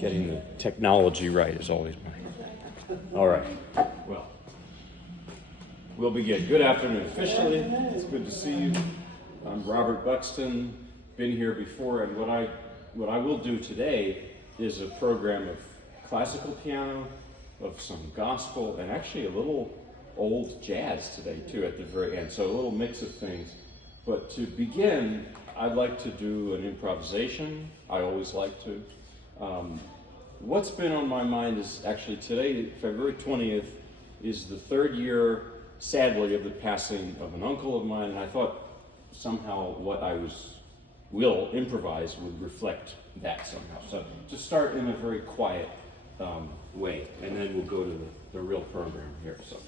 Getting the technology right is always mine. All right. Well, we'll begin. Good afternoon. Officially, it's good to see you. I'm Robert Buxton. Been here before, and what I will do today is a program of classical piano, of some gospel, and actually a little old jazz today too at the very end. So a little mix of things. But to begin, I'd like to do an improvisation. I always like to. What's been on my mind is actually today, February 20th, is the third year, sadly, of the passing of an uncle of mine, and I thought somehow what I will improvise would reflect that somehow. So to start in a very quiet way, and then we'll go to the real program here. So.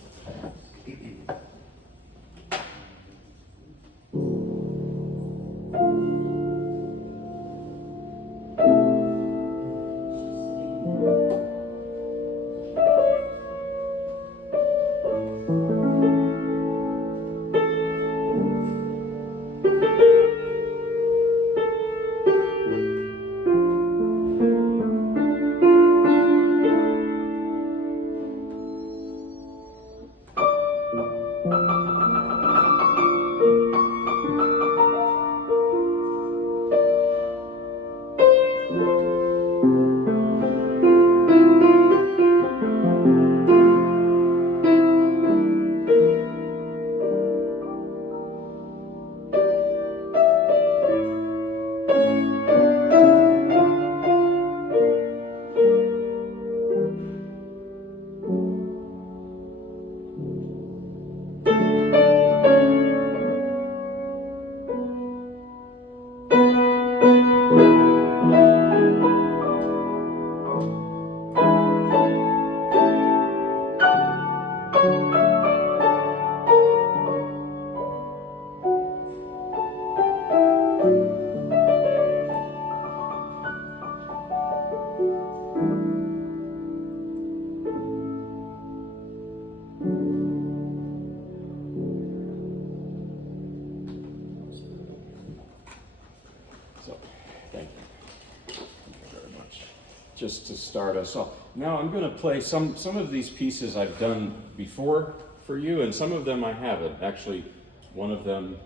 Just to start us off. Now I'm going to play some of these pieces I've done before for you, and some of them I haven't. Actually, one of them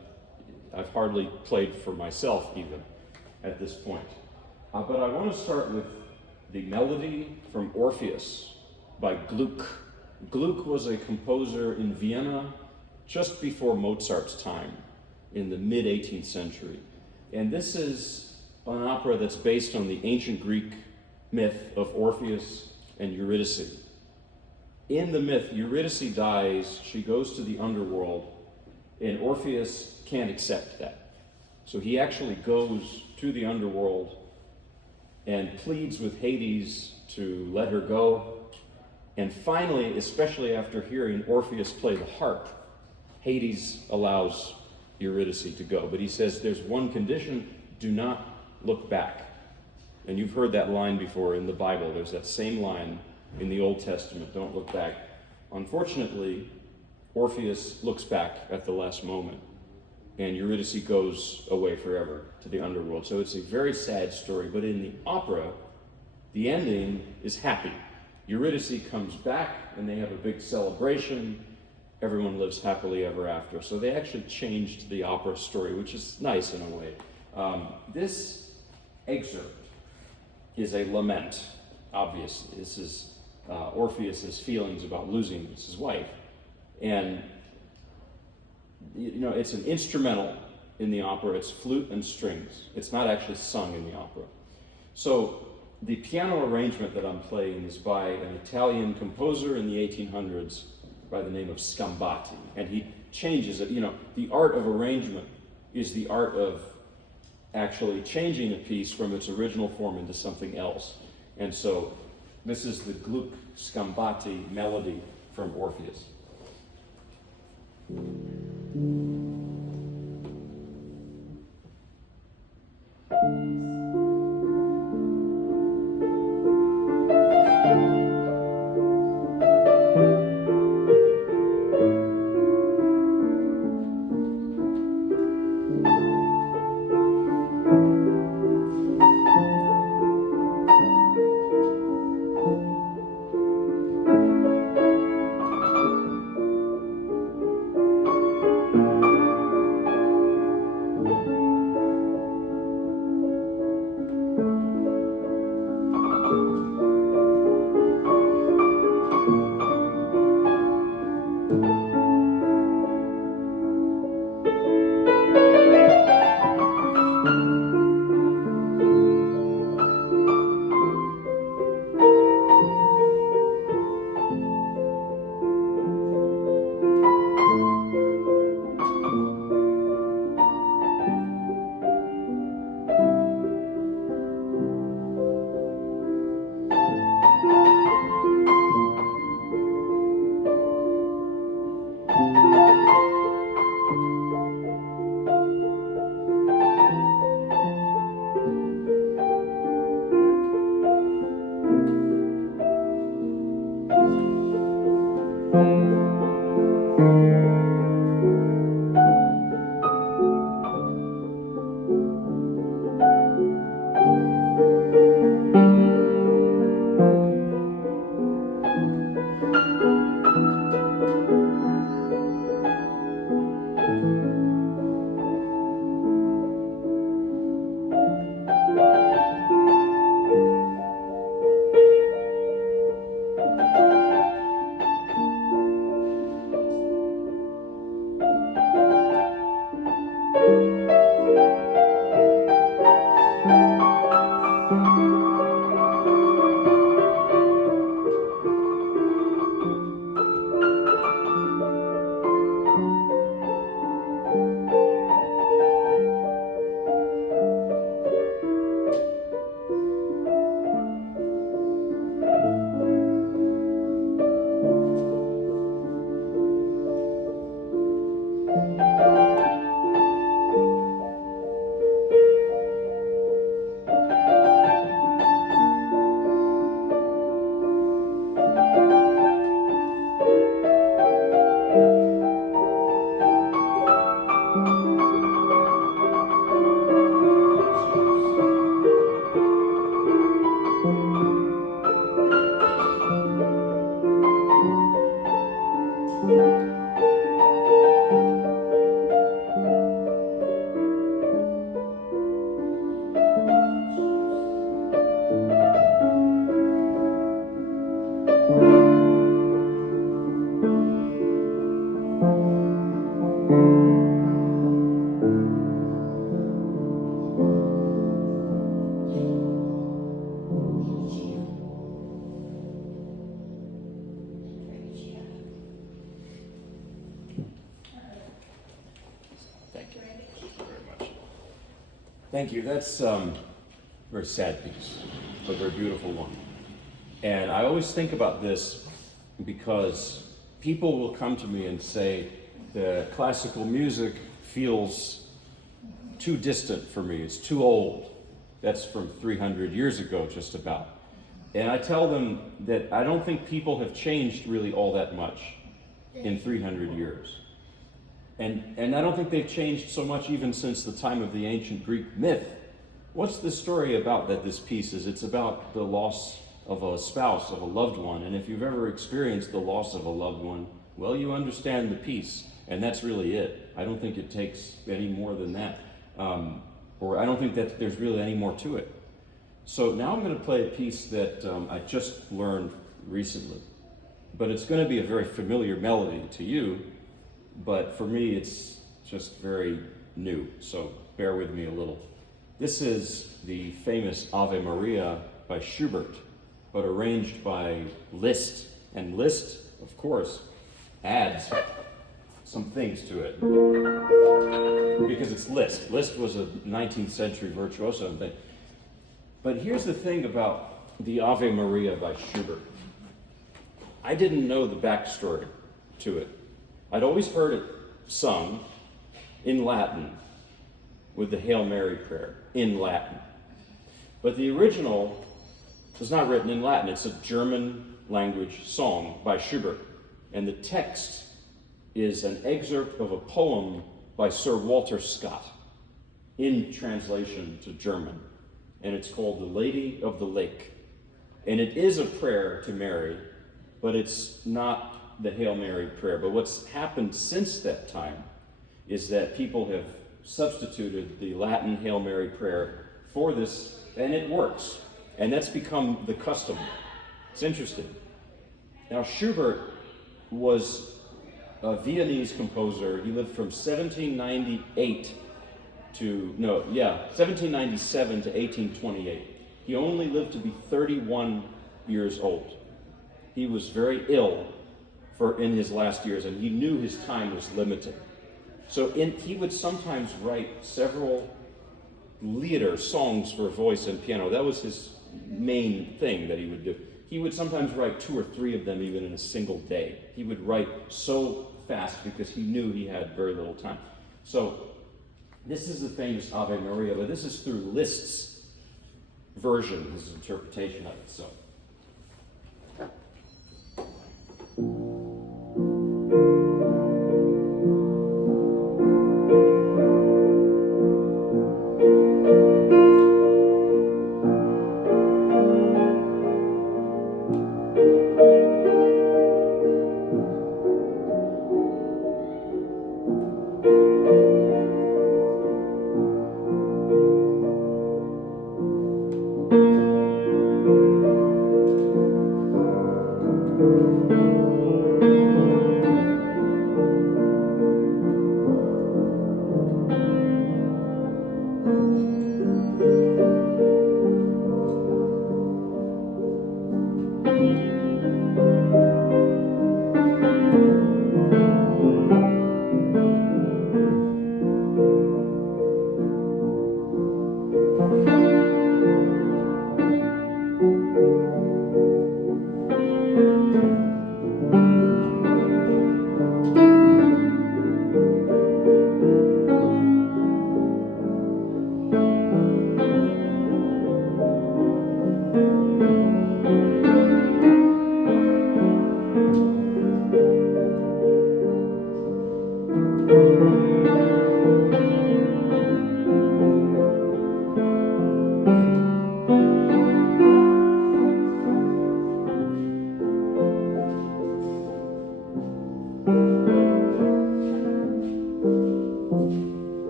I've hardly played for myself even at this point. But I want to start with the melody from Orpheus by Gluck. Gluck was a composer in Vienna just before Mozart's time in the mid-18th century. And this is an opera that's based on the ancient Greek myth of Orpheus and Eurydice. In the myth, Eurydice dies, she goes to the underworld, and Orpheus can't accept that. So he actually goes to the underworld and pleads with Hades to let her go. And finally, especially after hearing Orpheus play the harp, Hades allows Eurydice to go. But he says there's one condition: do not look back. And you've heard that line before in the Bible. There's that same line in the Old Testament, don't look back. Unfortunately, Orpheus looks back at the last moment, and Eurydice goes away forever to the underworld. So it's a very sad story, but in the opera, the ending is happy. Eurydice comes back, and they have a big celebration. Everyone lives happily ever after. So they actually changed the opera story, which is nice in a way. This excerpt is a lament, obviously. This is Orpheus's feelings about losing his wife. And, you know, it's an instrumental in the opera. It's flute and strings. It's not actually sung in the opera. So the piano arrangement that I'm playing is by an Italian composer in the 1800s by the name of Scambati. And he changes it. You know, the art of arrangement is the art of actually changing a piece from its original form into something else. And so this is the Gluck Scambati melody from Orpheus. Thank you. That's a very sad piece, but a very beautiful one. And I always think about this because people will come to me and say that classical music feels too distant for me. It's too old. That's from 300 years ago, just about. And I tell them that I don't think people have changed really all that much in 300 years. And I don't think they've changed so much even since the time of the ancient Greek myth. What's the story about that this piece is? It's about the loss of a spouse, of a loved one. And if you've ever experienced the loss of a loved one, well, you understand the piece. And that's really it. I don't think it takes any more than that. Or I don't think that there's really any more to it. So now I'm going to play a piece that I just learned recently. But it's going to be a very familiar melody to you. But for me, it's just very new. So bear with me a little. This is the famous Ave Maria by Schubert, but arranged by Liszt. And Liszt, of course, adds some things to it because it's Liszt. Liszt was a 19th century virtuoso thing. But here's the thing about the Ave Maria by Schubert. I didn't know the backstory to it. I'd always heard it sung in Latin with the Hail Mary prayer in Latin. But the original was not written in Latin. It's a German language song by Schubert. And the text is an excerpt of a poem by Sir Walter Scott in translation to German. And it's called The Lady of the Lake. And it is a prayer to Mary, but it's not the Hail Mary prayer. But what's happened since that time is that people have substituted the Latin Hail Mary prayer for this, and it works. And that's become the custom. It's interesting. Now, Schubert was a Viennese composer. He lived from 1797 to 1828. He only lived to be 31 years old. He was very ill in his last years, and he knew his time was limited. So he would sometimes write several lieder, songs for voice and piano. That was his main thing that he would do. He would sometimes write 2 or 3 of them even in a single day. He would write so fast because he knew he had very little time. So this is the famous Ave Maria, but this is through Liszt's version, his interpretation of it. So.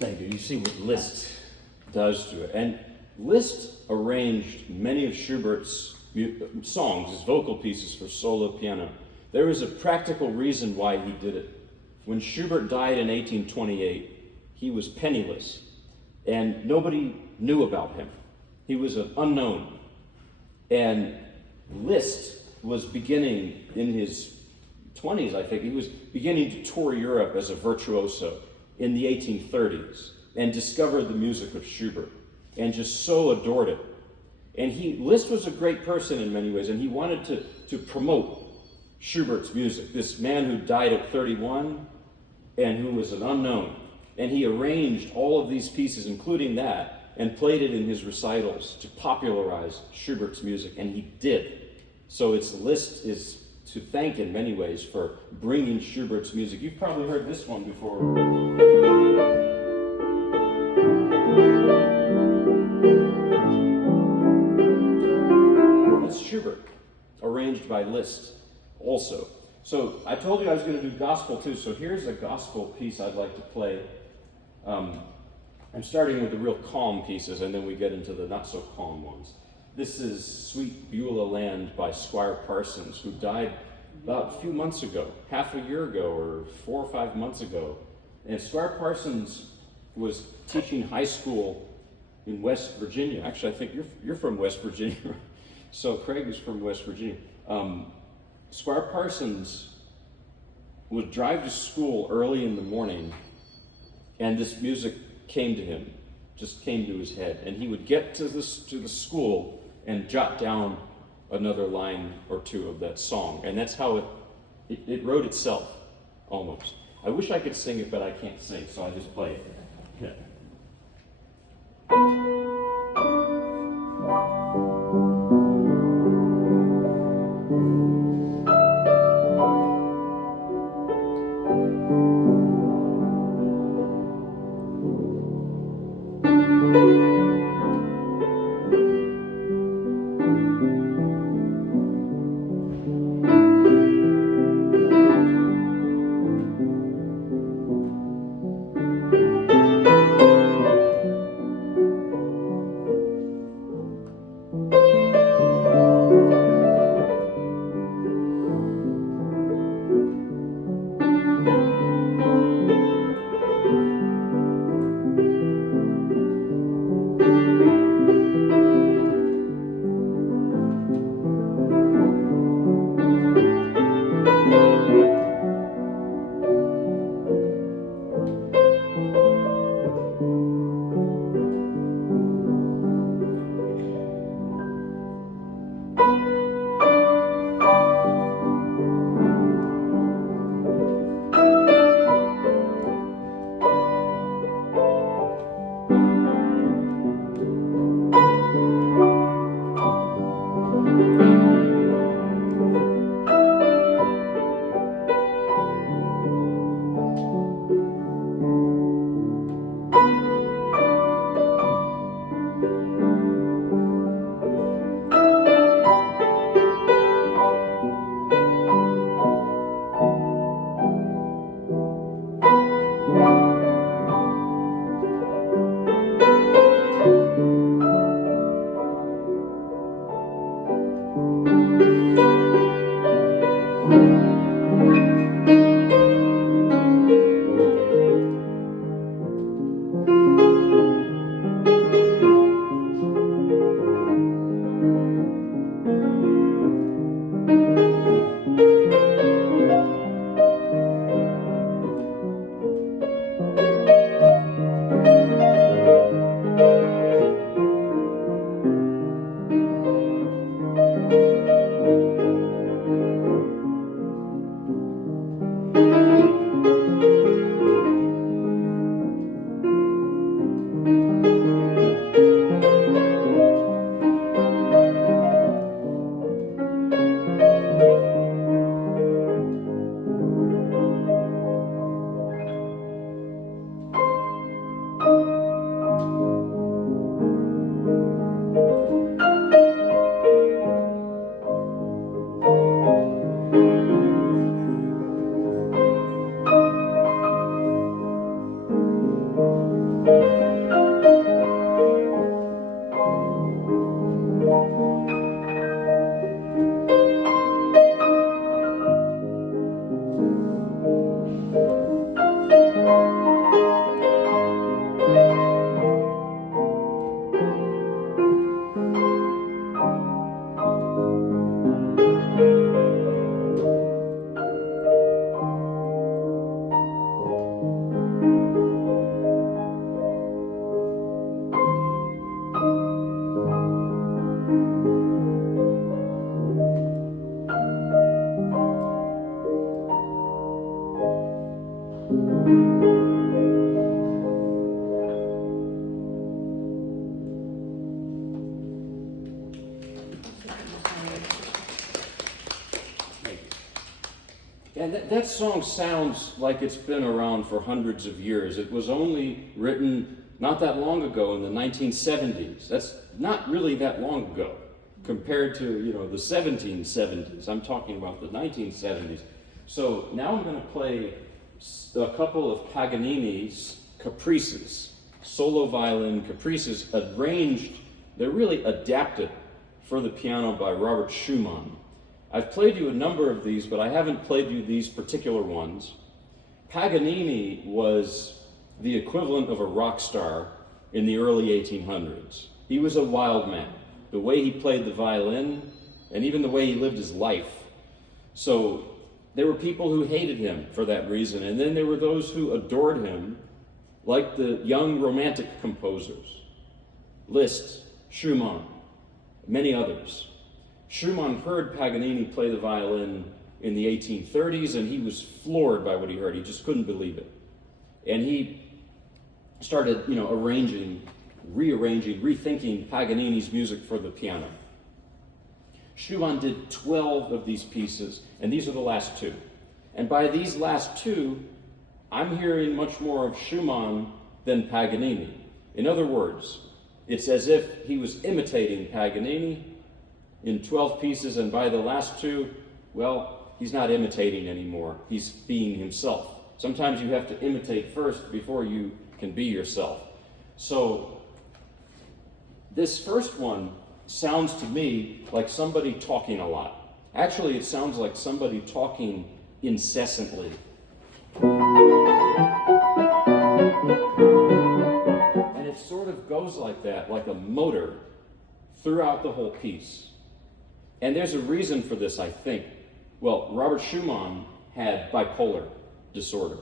Thank you. You see what Liszt does to it. And Liszt arranged many of Schubert's songs, his vocal pieces for solo piano. There is a practical reason why he did it. When Schubert died in 1828, he was penniless, and nobody knew about him. He was an unknown. And Liszt was beginning in his 20s, I think. He was beginning to tour Europe as a virtuoso in the 1830s and discovered the music of Schubert and just so adored it. And Liszt was a great person in many ways, and he wanted to promote Schubert's music, this man who died at 31 and who was an unknown. And he arranged all of these pieces, including that, and played it in his recitals to popularize Schubert's music, and he did. So Liszt is to thank in many ways for bringing Schubert's music. You've probably heard this one before. That's Schubert, arranged by Liszt also. So I told you I was going to do gospel too, so here's a gospel piece I'd like to play. I'm starting with the real calm pieces, and then we get into the not so calm ones. This is Sweet Beulah Land by Squire Parsons, who died about a few months ago, half a year ago, or 4 or 5 months ago. And Squire Parsons was teaching high school in West Virginia. Actually, I think you're from West Virginia. So Craig is from West Virginia. Squire Parsons would drive to school early in the morning, and this music came to him, just came to his head. And he would get to the school and jot down another line or two of that song. And that's how it wrote itself, almost. I wish I could sing it, but I can't sing, so I just play it. Yeah. And that song sounds like it's been around for hundreds of years. It was only written not that long ago in the 1970s. That's not really that long ago compared to, the 1770s. I'm talking about the 1970s. So now I'm going to play a couple of Paganini's caprices, solo violin caprices, arranged, they're really adapted for the piano by Robert Schumann. I've played you a number of these, but I haven't played you these particular ones. Paganini was the equivalent of a rock star in the early 1800s. He was a wild man. The way he played the violin, and even the way he lived his life. So there were people who hated him for that reason, and then there were those who adored him, like the young romantic composers, Liszt, Schumann, many others. Schumann heard Paganini play the violin in the 1830s, and he was floored by what he heard. He just couldn't believe it. And he started, arranging, rearranging, rethinking Paganini's music for the piano. Schumann did 12 of these pieces, and these are the last two. And by these last two, I'm hearing much more of Schumann than Paganini. In other words, it's as if he was imitating Paganini in 12 pieces, and by the last two, well, he's not imitating anymore. He's being himself. Sometimes you have to imitate first before you can be yourself. So this first one sounds to me like somebody talking a lot. Actually, it sounds like somebody talking incessantly. And it sort of goes like that, like a motor, throughout the whole piece. And there's a reason for this, I think. Well, Robert Schumann had bipolar disorder,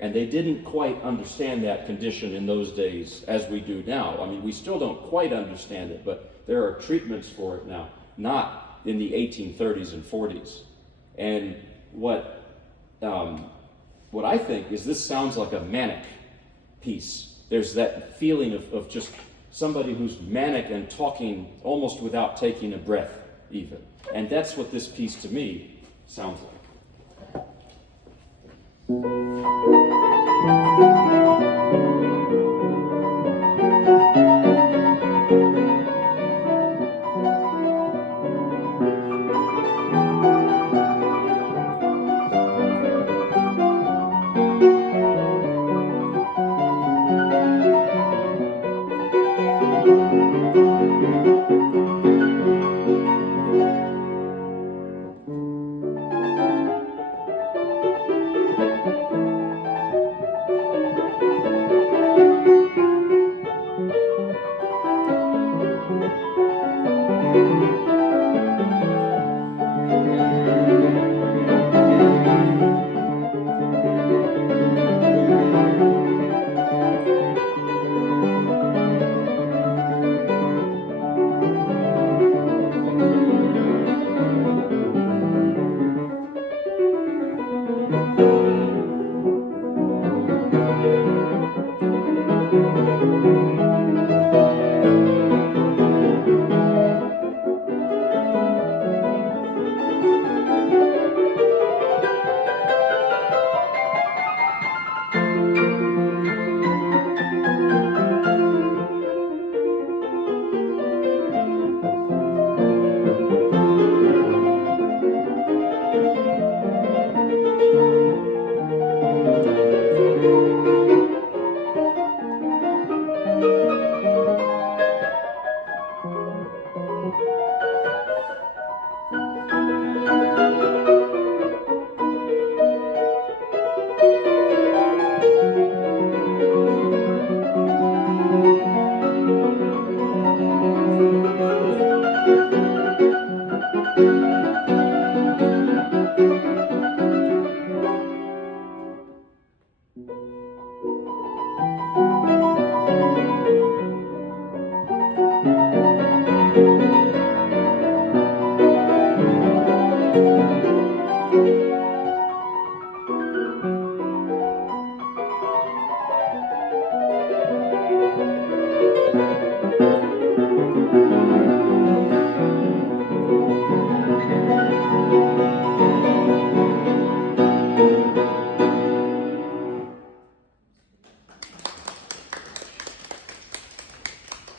and they didn't quite understand that condition in those days as we do now. I mean, we still don't quite understand it, but there are treatments for it now, not in the 1830s and 40s. And what I think is this sounds like a manic piece. There's that feeling of just somebody who's manic and talking almost without taking a breath even. And that's what this piece to me sounds like.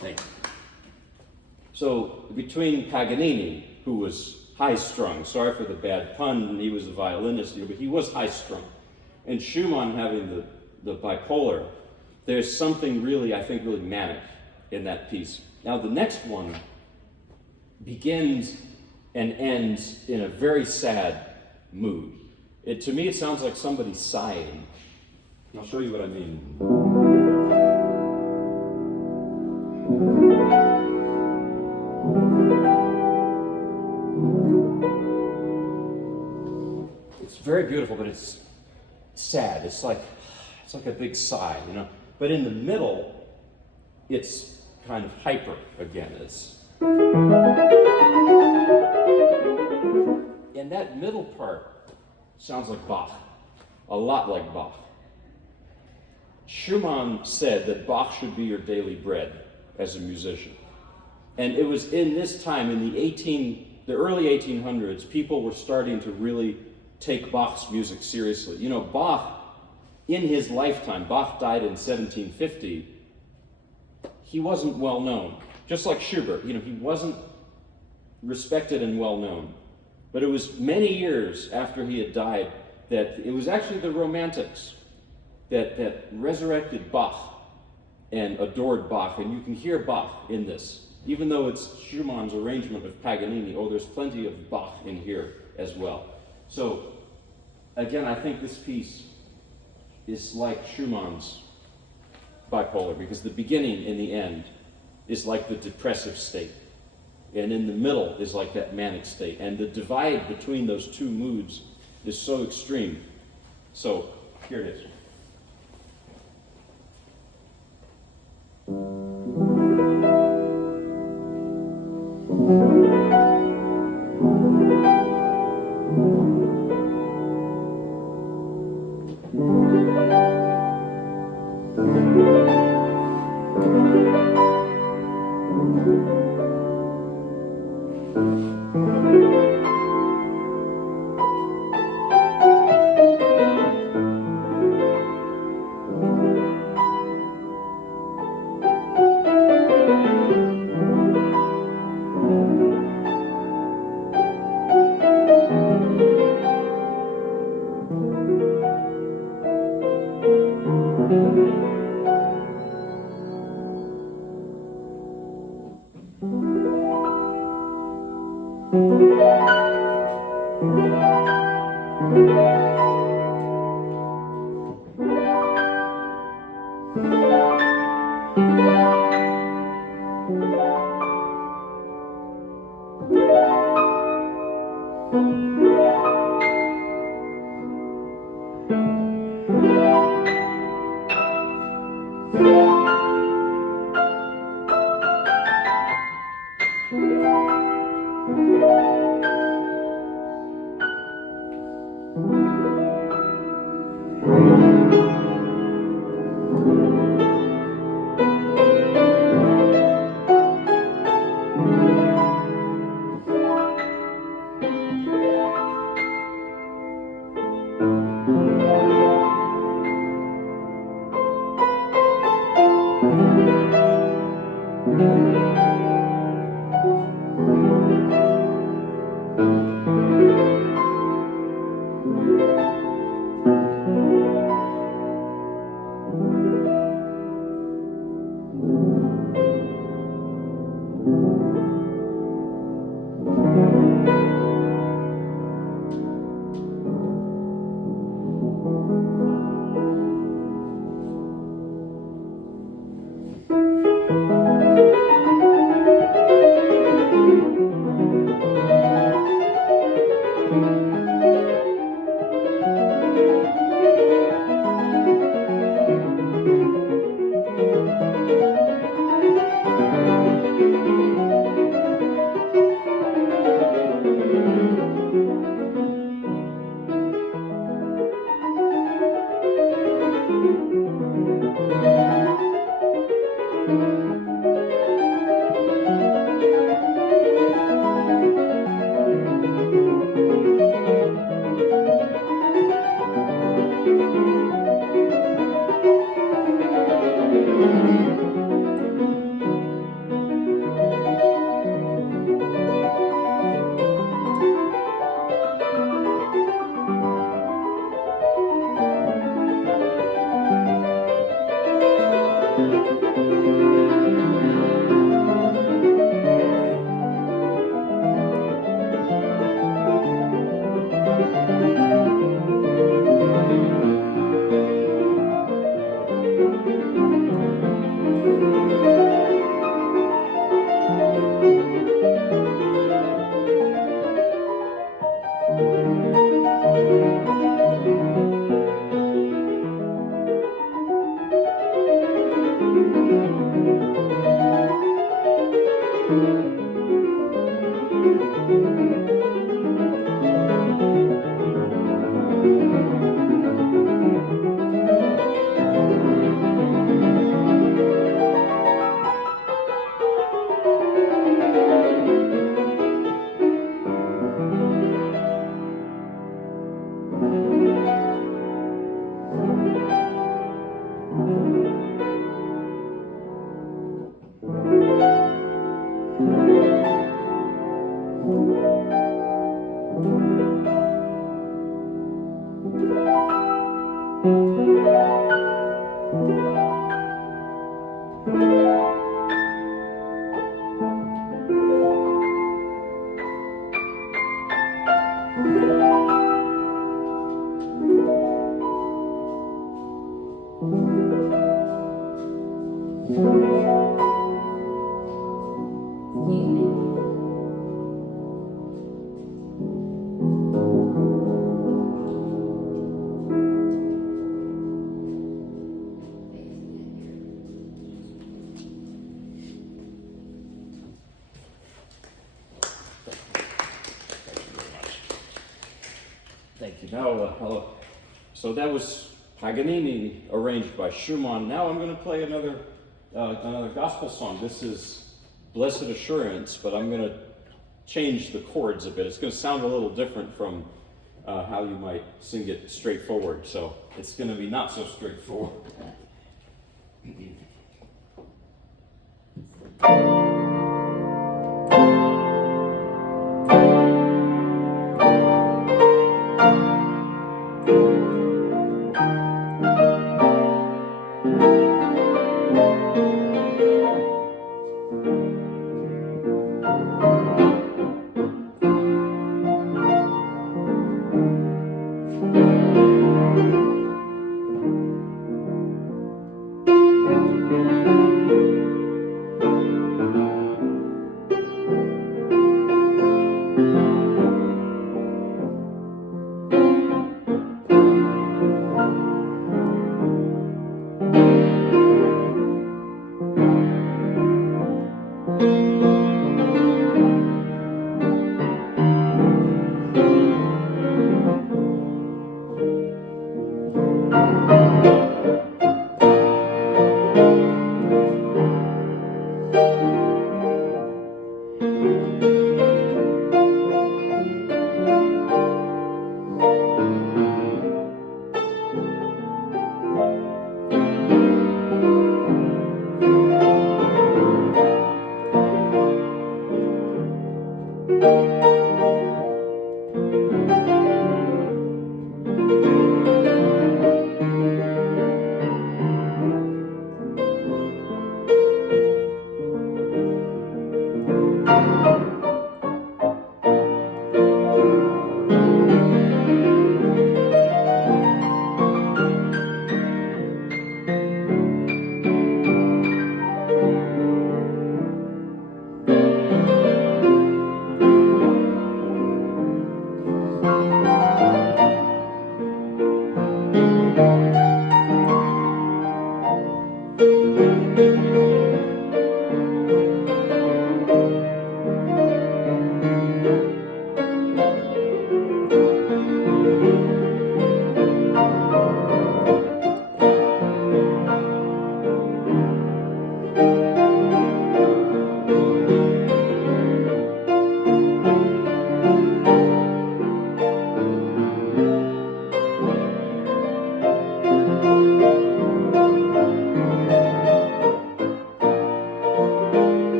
Thank you. So between Paganini, who was high-strung, sorry for the bad pun, he was a violinist, but he was high-strung, and Schumann having the bipolar, there's something really, I think, really manic in that piece. Now the next one begins and ends in a very sad mood. To me, it sounds like somebody sighing. I'll show you what I mean. It's very beautiful, but it's sad. It's like a big sigh, you know. But in the middle, it's kind of hyper again. And that middle part sounds like Bach, a lot like Bach. Schumann said that Bach should be your daily bread as a musician. And it was in this time, in the early 1800s, people were starting to really take Bach's music seriously. You know, Bach, in his lifetime, Bach died in 1750, he wasn't well known. Just like Schubert, you know, he wasn't respected and well known. But it was many years after he had died that it was actually the Romantics that resurrected Bach and adored Bach. And you can hear Bach in this. Even though it's Schumann's arrangement of Paganini, there's plenty of Bach in here as well. So, again, I think this piece is like Schumann's bipolar, because the beginning and the end is like the depressive state. And in the middle is like that manic state. And the divide between those two moods is so extreme. So, here it is. Thank you. Now, so that was Paganini arranged by Schumann. Now I'm going to play another gospel song. This is Blessed Assurance, but I'm going to change the chords a bit. It's going to sound a little different from how you might sing it straightforward. So it's going to be not so straightforward.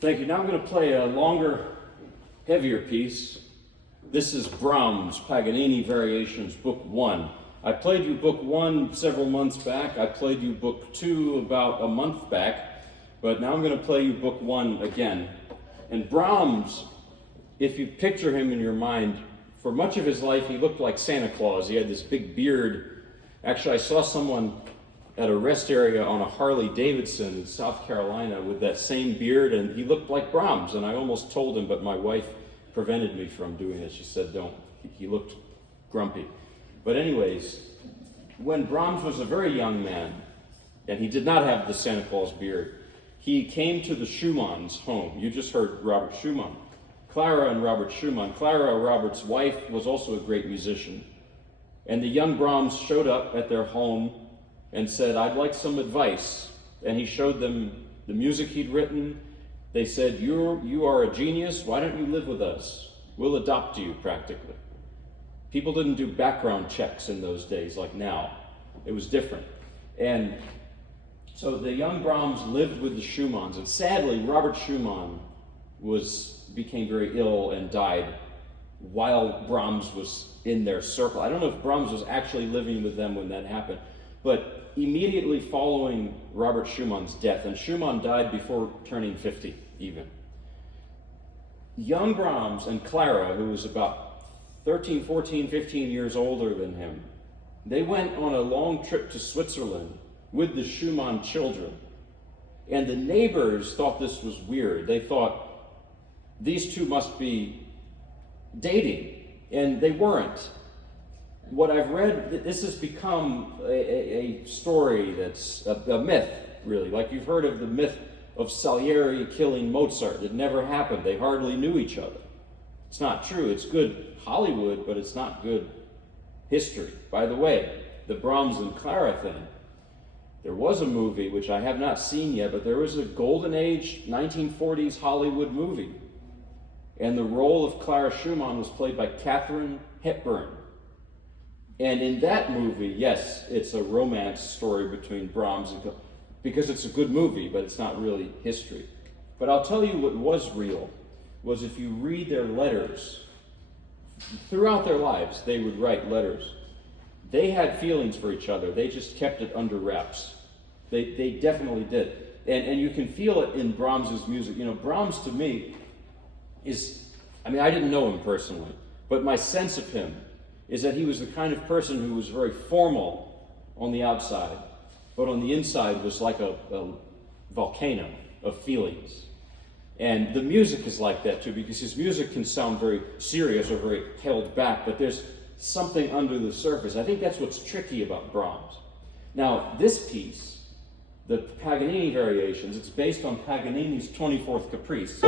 Thank you. Now I'm going to play a longer, heavier piece. This is Brahms' Paganini Variations, Book 1. I played you book 1 several months back. I played you book 2 about a month back. But now I'm going to play you book 1 again. And Brahms, if you picture him in your mind, for much of his life he looked like Santa Claus. He had this big beard. Actually, I saw someone at a rest area on a Harley Davidson in South Carolina with that same beard, and he looked like Brahms. And I almost told him, but my wife prevented me from doing it. She said, don't. He looked grumpy. But anyways, when Brahms was a very young man, and he did not have the Santa Claus beard, he came to the Schumanns' home. You just heard Robert Schumann. Clara and Robert Schumann. Clara, Robert's wife, was also a great musician. And the young Brahms showed up at their home and said, I'd like some advice. And he showed them the music he'd written. They said, you are a genius. Why don't you live with us? We'll adopt you, practically. People didn't do background checks in those days like now. It was different. And so the young Brahms lived with the Schumanns. And sadly, Robert Schumann became very ill and died while Brahms was in their circle. I don't know if Brahms was actually living with them when that happened, but immediately following Robert Schumann's death, and Schumann died before turning 50 even, young Brahms and Clara, who was about 13, 14, 15 years older than him, they went on a long trip to Switzerland with the Schumann children. And the neighbors thought this was weird. They thought these two must be dating, and they weren't. What I've read, this has become a story that's a myth, really. Like you've heard of the myth of Salieri killing Mozart. It never happened. They hardly knew each other. It's not true. It's good Hollywood, but it's not good history. By the way, the Brahms and Clara thing, there was a movie, which I have not seen yet, but there was a golden age 1940s Hollywood movie. And the role of Clara Schumann was played by Katharine Hepburn. And in that movie, yes, it's a romance story between Brahms and Clara, because it's a good movie, but it's not really history. But I'll tell you what was real, was if you read their letters, throughout their lives, they would write letters. They had feelings for each other. They just kept it under wraps. They definitely did. And you can feel it in Brahms's music. You know, Brahms to me I didn't know him personally, but my sense of him is that he was the kind of person who was very formal on the outside, but on the inside was like a volcano of feelings. And the music is like that too, because his music can sound very serious or very held back, but there's something under the surface. I think that's what's tricky about Brahms. Now, this piece, the Paganini Variations, it's based on Paganini's 24th Caprice,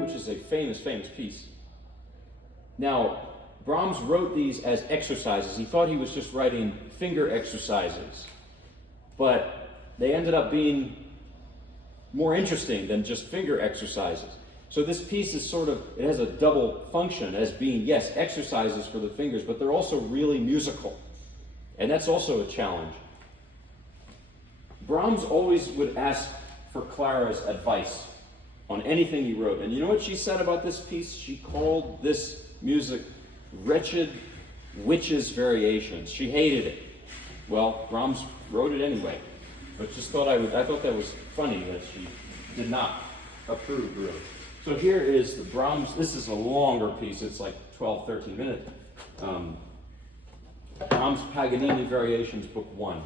which is a famous, famous piece. Now, Brahms wrote these as exercises. He thought he was just writing finger exercises, but they ended up being more interesting than just finger exercises. So this piece is it has a double function as being, yes, exercises for the fingers, but they're also really musical. And that's also a challenge. Brahms always would ask for Clara's advice on anything he wrote. And you know what she said about this piece? She called this music wretched witches' variations. She hated it. Well, Brahms wrote it anyway. But I thought that was funny that she did not approve, really. So here is the Brahms. This is a longer piece. It's like 12, 13 minutes. Brahms Paganini Variations, Book 1.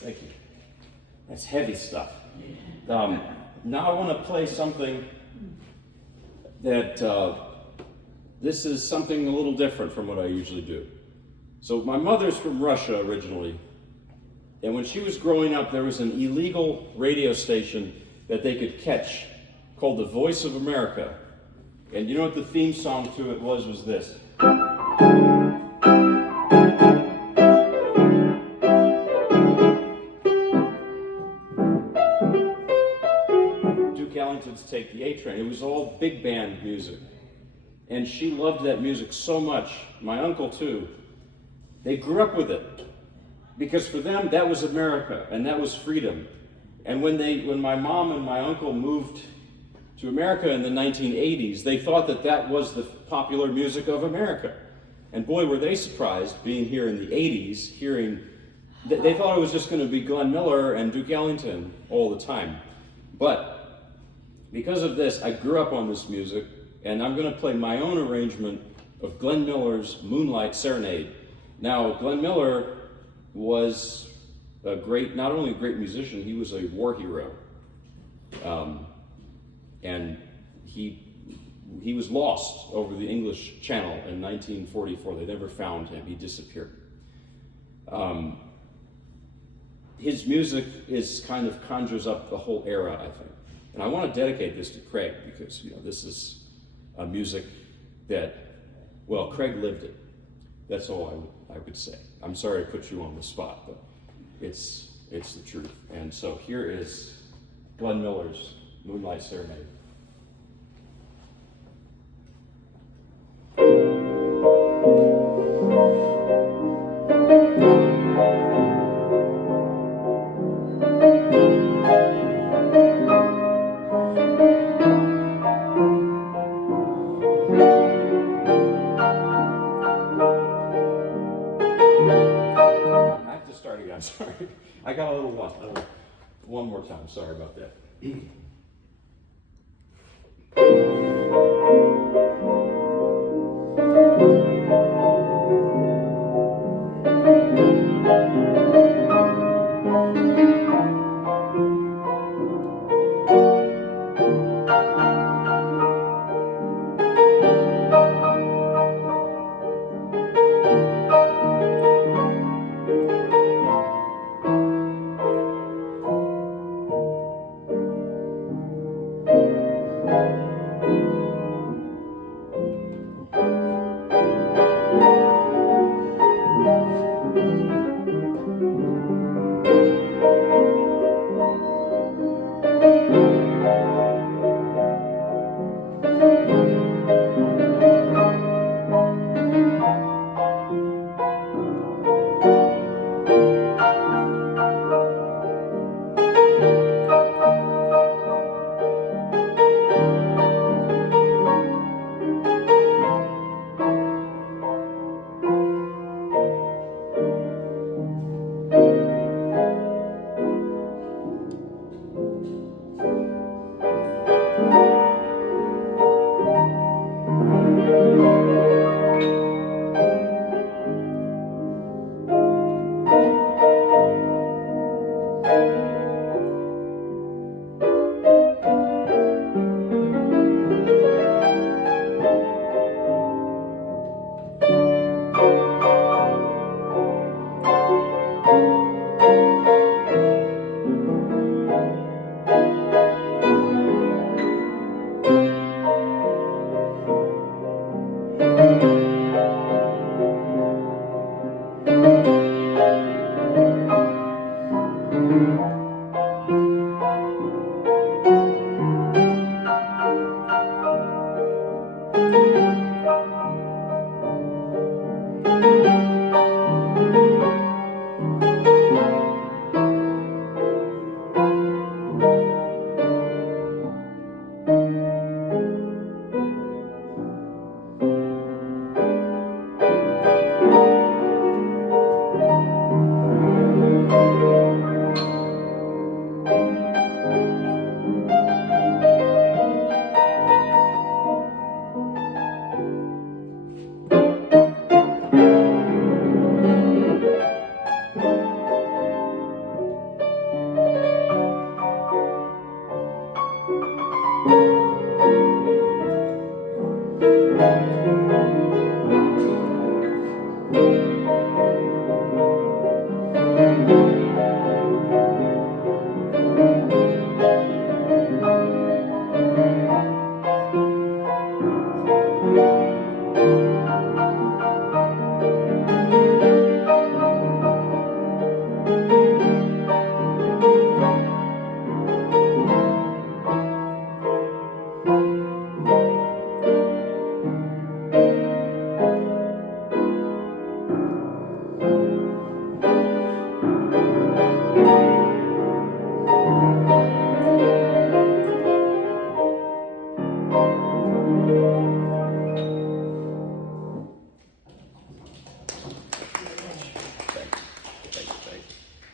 Thank you. That's heavy stuff. Now I want to play something that, this is something a little different from what I usually do. So my mother's from Russia originally, and when she was growing up, there was an illegal radio station that they could catch called The Voice of America. And you know what the theme song to it was this. Duke Ellington's Take the A Train. It was all big band music. And she loved that music so much, my uncle too. They grew up with it. Because for them, that was America, and that was freedom. And when my mom and my uncle moved to America in the 1980s, they thought that that was the popular music of America. And boy, were they surprised being here in the 80s, hearing, they thought it was just going to be Glenn Miller and Duke Ellington all the time. But because of this, I grew up on this music, and I'm going to play my own arrangement of Glenn Miller's Moonlight Serenade. Now, Glenn Miller was a great, not only a great musician, he was a war hero. And he was lost over the English Channel in 1944. They never found him. He disappeared. His music is kind of conjures up the whole era, I think. And I want to dedicate this to Craig because, you know, this is a music that, well, Craig lived it. That's all I would say. I'm sorry to put you on the spot, but it's the truth. And so here is Glenn Miller's Moonlight Serenade. I'm sorry. I got a little lost. One more time. Sorry about that.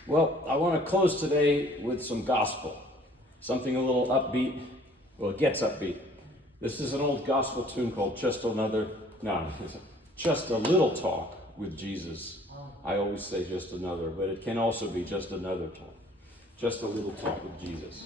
Well, I want to close today with some gospel, something a little upbeat. Well, it gets upbeat. This is an old gospel tune called Just a Little Talk with Jesus. I always say just another, but it can also be just another talk. Just a little talk with Jesus.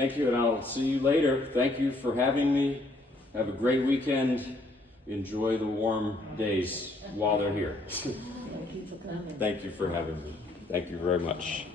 Thank you, and I'll see you later. Thank you for having me. Have a great weekend. Enjoy the warm days while they're here. Thank you for coming. Thank you for having me. Thank you very much.